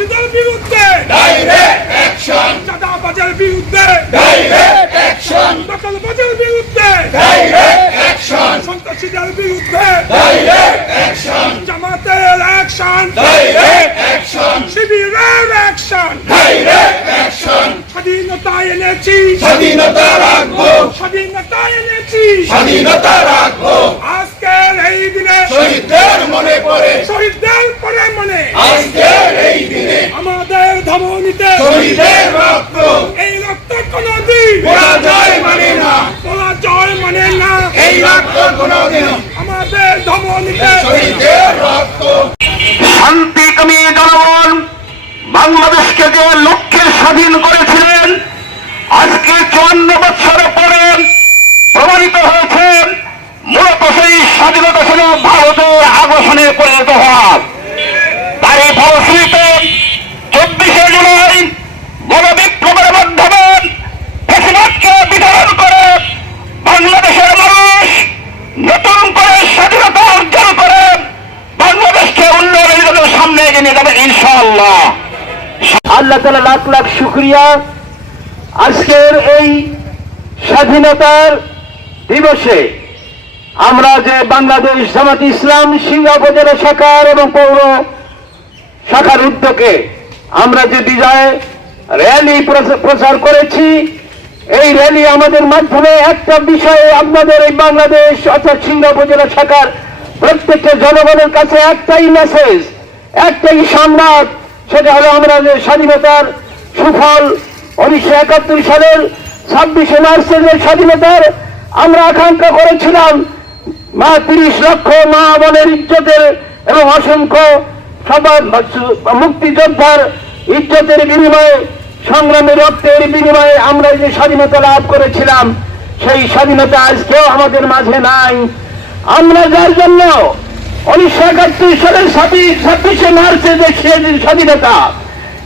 সন্ত্রাসীদের বিরুদ্ধে direct action, চাঁদাবাজের বিরুদ্ধে ডাইরেক্ট অ্যাকশন, দখলবাজের বিরুদ্ধে ডাইরেক্ট অ্যাকশন, সন্ত্রাসীদের বিরুদ্ধে ডাইরেক্ট অ্যাকশন, জামাতের অ্যাকশন, ডাইরেক্ট অ্যাকশন, শিবিরের অ্যাকশন, ডাইরেক্ট অ্যাকশন। স্বাধীনতা এনেছি, স্বাধীনতা রাখবো, স্বাধীনতা এনেছি, স্বাধীনতা রাখবো। আজকের এই দিনে শহীদদের মনে পড়ে, শহীদদের পরে মনে আজকের এই দিনে আমাদের ধমনীতে শহীদের রক্ত এই রক্ত কোনদিন পরাজয় মানে না, পরাজয় মানে না। এই রক্ত কোনোদিনও আমাদের ধমনীতে শহীদের রক্ত। শান্তিকামী জনগণ বাংলাদেশকে যে লক্ষ্যে স্বাধীন করেছিলেন, আজকে 54 বছর পরে প্রমাণিত হয়েছে মূলত সেই স্বাধীনতা ছিল ভারতের আগ্রাসনে পরিণত হওয়া। তারই ফলশ্রুতিতে 24শে জুলাই গণবিপ্লবের মাধ্যমে ফ্যাসিবাদকে বিতাড়ন করে বাংলাদেশের মানুষ নতুন করে স্বাধীনতা অর্জন করে বাংলাদেশকে উন্নয়নের জন্য সামনে এগিয়ে নিয়ে যাবে ইনশাআল্লাহ। আল্লাহ তাআলা লাখ লাখ শুকরিয়া। আজকের এই স্বাধীনতার দিবসে আমরা যে বাংলাদেশ জামাত ইসলাম সিংহা উপজেলা শাখার এবং পৌর শাখার উদ্যোগে আমরা যে বিজয় র্যালি প্রচার করেছি, এই র্যালি আমাদের মাধ্যমে একটা বিষয়ে আপনাদের এই বাংলাদেশ অর্থাৎ সিংহা উপজেলা শাখার প্রত্যেকটা জনগণের কাছে একটাই মেসেজ, একটাই সংবাদ, সেটা হলো আমরা যে স্বাধীনতার সুফল 1971 সালের 26শে মার্চের যে স্বাধীনতার আমরা আকাঙ্ক্ষা করেছিলাম, 30 লক্ষ মা বোনের ইজ্জতের এবং অসংখ্য মুক্তিযোদ্ধার ইজ্জতের বিনিময়ে, সংগ্রামের রক্তের বিনিময়ে আমরা যে স্বাধীনতা লাভ করেছিলাম, সেই স্বাধীনতা আজকেও আমাদের মাঝে নাই। আমরা যার জন্য 1971 সালের 26শে মার্চে যে স্বাধীনতা,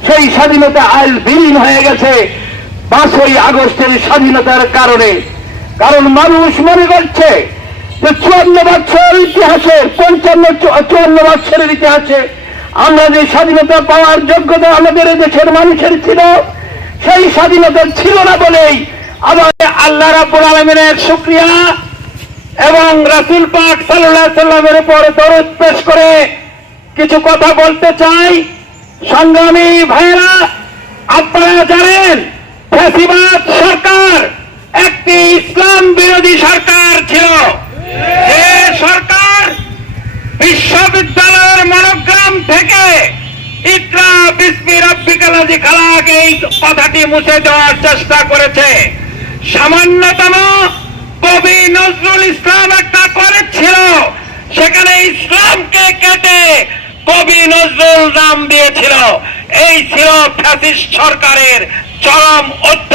সেই স্বাধীনতা আজ বিলীন হয়ে গেছে 5ই আগস্টের স্বাধীনতার কারণে। কারণ মানুষ মনে করছে যে 54 বছর ইতিহাসের 54 বছরের ইতিহাসে আমরা যে স্বাধীনতা পাওয়ার যোগ্যতা আমাদের দেশের মানুষের ছিল, সেই স্বাধীনতা ছিল না বলেই আবার আল্লাহ রাব্বুল আলামিনের শুকরিয়া এবং রাসূল পাক সাল্লাল্লাহু আলাইহি সাল্লামের উপর দরুদ পেশ করে কিছু কথা বলতে চাই। সংগ্রামী ভাইরা, আপনারা জানেন ফ্যাসিবাদ সরকার একটি ইসলাম বিরোধী সরকার ছিল। যে সরকার বিশ্ববিদ্যালয়ের মনোগ্রাম থেকে ইকরা বিসমি রাব্বিকাল্লাযী খালাক এই কথাটি মুছে দেওয়ার চেষ্টা করেছে। সামান্যতম কবি নজরুল ইসলাম একটা করেছিল, সেখানে ইসলামকে কেটে কবি নজরুল নাম দিয়েছিল। এই ছিল ফ্যাসিস্ট সরকারের চরম অধ্যক্ষ।